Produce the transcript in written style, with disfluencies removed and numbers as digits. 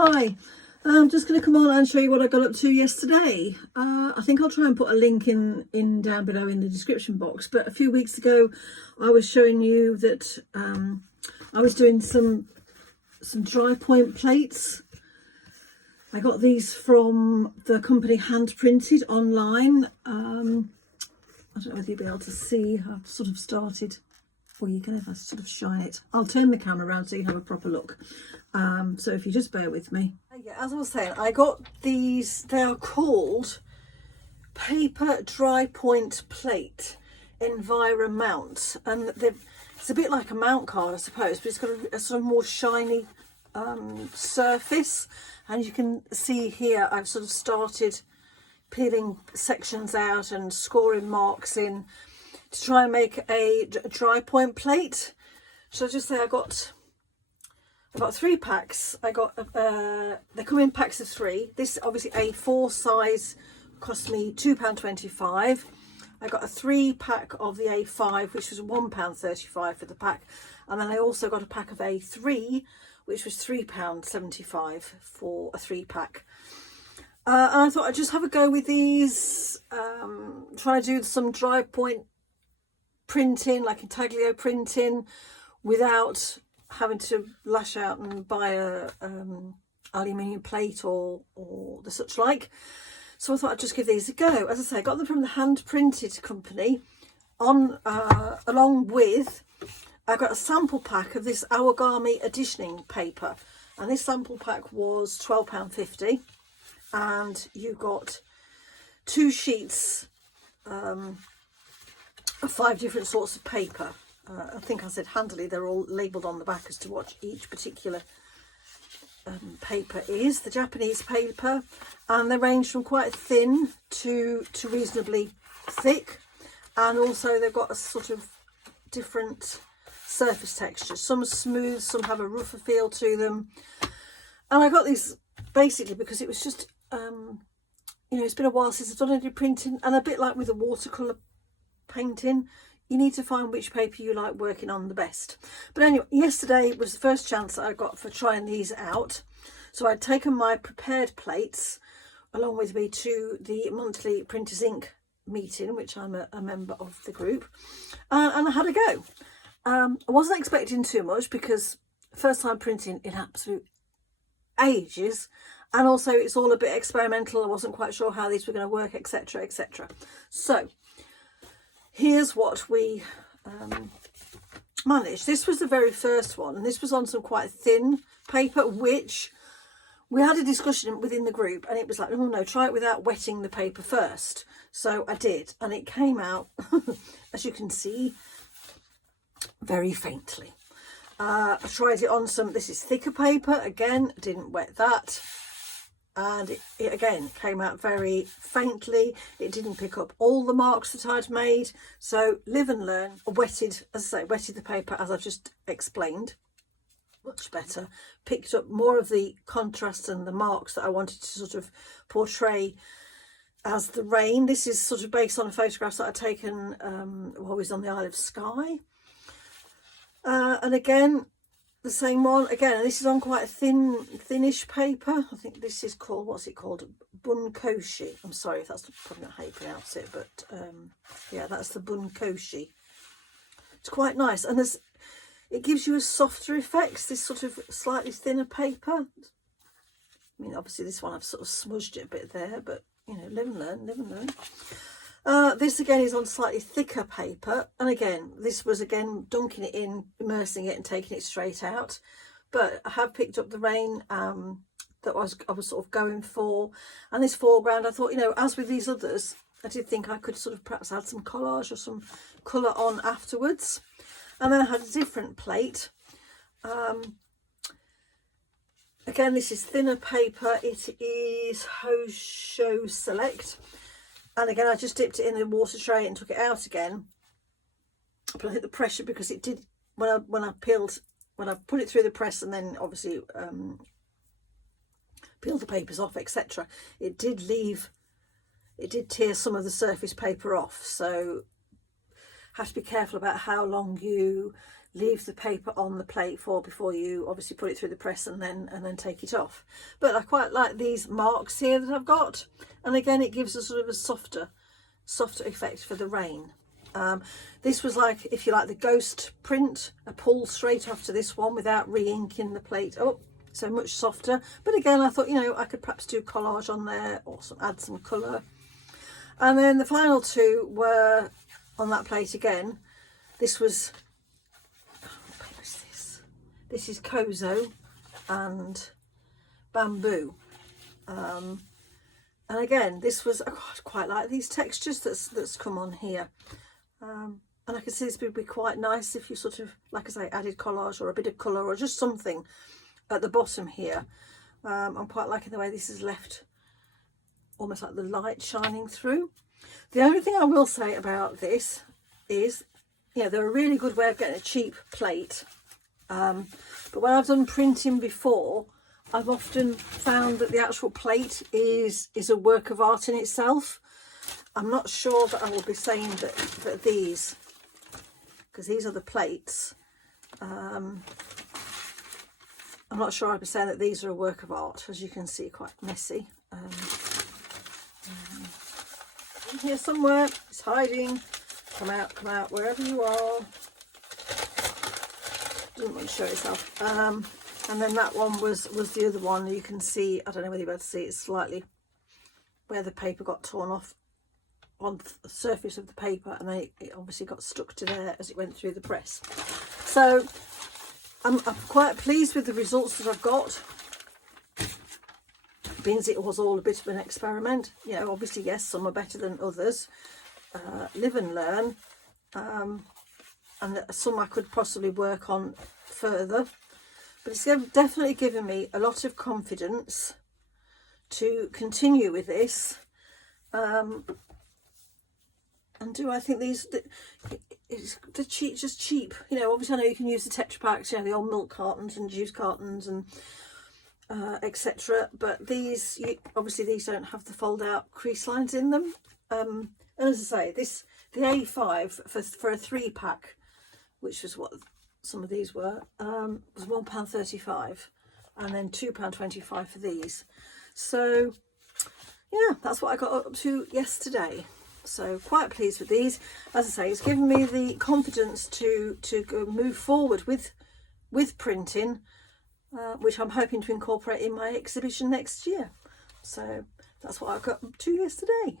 Hi, I'm just going to come on and show you what I got up to yesterday. I think I'll try and put a link in down below in the description box. But a few weeks ago, I was showing you that I was doing some dry point plates. I got these from the company Handprinted online. I don't know whether you'll be able to see. I've sort of started. Well, you can if I sort of shine it. I'll turn the camera around so you have a proper look. So if you just bear with me. Yeah, as I was saying, I got these. They are called Paper Drypoint Plate Enviro Mount, and it's a bit like a mount card, I suppose, but it's got a sort of more shiny surface. And you can see here, I've sort of started peeling sections out and scoring marks in to try and make a dry point plate. So I just say I got 3 packs. I got they come in packs of 3. This obviously A4 size cost me £2.25. I got a 3-pack of the A5, which was £1.35 for the pack, and then I also got a pack of A3, which was £3.75 for a 3-pack. And I thought I'd just have a go with these, try to do some dry point printing, like intaglio printing, without having to lash out and buy a aluminium plate or the such like. So I thought I'd just give these a go. As I say, I got them from the Handprinted company on along with I got a sample pack of this Awagami editioning paper, and this sample pack was £12.50, and you got 2 sheets of 5 different sorts of paper. I think I said handily, they're all labelled on the back as to what each particular paper is. The Japanese paper, and they range from quite thin to reasonably thick, and also they've got a sort of different surface textures. Some are smooth, some have a rougher feel to them. And I got these basically because it was just, it's been a while since I've done any printing, and a bit like with a watercolour painting, you need to find which paper you like working on the best. But anyway, yesterday was the first chance that I got for trying these out. So I'd taken my prepared plates along with me to the monthly Printers Inc meeting, which I'm a member of the group, and I had a go. I wasn't expecting too much because first time printing in absolute ages, and also it's all a bit experimental. I wasn't quite sure how these were going to work, etc, etc. So here's what we managed. This was the very first one, and this was on some quite thin paper, which we had a discussion within the group, and it was like, oh no, try it without wetting the paper first. So I did, and it came out as you can see, very faintly. I tried it on some, this is thicker paper, again, didn't wet that, and it again came out very faintly. It didn't pick up all the marks that I'd made. So live and learn. I wetted, as I say, wetted the paper as I've just explained, much better. Picked up more of the contrast and the marks that I wanted to sort of portray as the rain. This is sort of based on photographs that I'd taken while I was on the Isle of Skye. And again, the same one again, and this is on quite a thinnish paper. I think this is called, what's it called, bunkoshi. I'm sorry if that's probably not how you pronounce it, but yeah, that's the bunkoshi. It's quite nice, and it gives you a softer effects, this sort of slightly thinner paper. I mean, obviously this one I've sort of smudged it a bit there, but live and learn, live and learn. This again is on slightly thicker paper, and again this was again dunking it in, immersing it and taking it straight out. But I have picked up the rain that I was sort of going for, and this foreground, I thought, as with these others, I did think I could sort of perhaps add some collage or some colour on afterwards. And then I had a different plate. Again, this is thinner paper. It is Hosho Select. And again, I just dipped it in the water tray and took it out again. But I think the pressure, because it did, when I put it through the press and then obviously peeled the papers off, etc., it did tear some of the surface paper off. So have to be careful about how long you leave the paper on the plate before you obviously put it through the press and then take it off. But I quite like these marks here that I've got, and again it gives a sort of a softer effect for the rain. This was like, if you like, the ghost print, a pull straight after this one without re-inking the plate. Oh, so much softer. But again, I thought, you know, I could perhaps do collage on there or add some colour. And then the final two were on that plate again. This was, what colour is this? This is Kozo and Bamboo. And again, this was, oh, I quite like these textures that's come on here. And I can see this would be quite nice if you sort of, like I say, added collage or a bit of colour or just something at the bottom here. I'm quite liking the way this is left, almost like the light shining through. The only thing I will say about this is, yeah, they're a really good way of getting a cheap plate. But when I've done printing before, I've often found that the actual plate is a work of art in itself. I'm not sure that I will be saying that these, because these are the plates, I'm not sure I'd be saying that these are a work of art. As you can see, quite messy. In here somewhere, it's hiding. Come out, wherever you are. Doesn't want to show itself. And then that one was the other one. You can see, I don't know whether you're able to see it slightly, where the paper got torn off on the surface of the paper, and then it obviously got stuck to there as it went through the press. So I'm quite pleased with the results that I've got. Means it was all a bit of an experiment. You know, obviously, yes, some are better than others. Live and learn. And some I could possibly work on further. But it's definitely given me a lot of confidence to continue with this. And do I think these, they're cheap, just cheap. You know, obviously I know you can use the Tetra Packs, you know, the old milk cartons and juice cartons and etc. But these, obviously these don't have the fold out crease lines in them. And as I say, the A5 for a 3-pack, which was what some of these were, was £1.35, and then £2.25 for these. So yeah, that's what I got up to yesterday. So quite pleased with these. As I say, it's given me the confidence to go move forward with printing, which I'm hoping to incorporate in my exhibition next year. So that's what I got up to yesterday.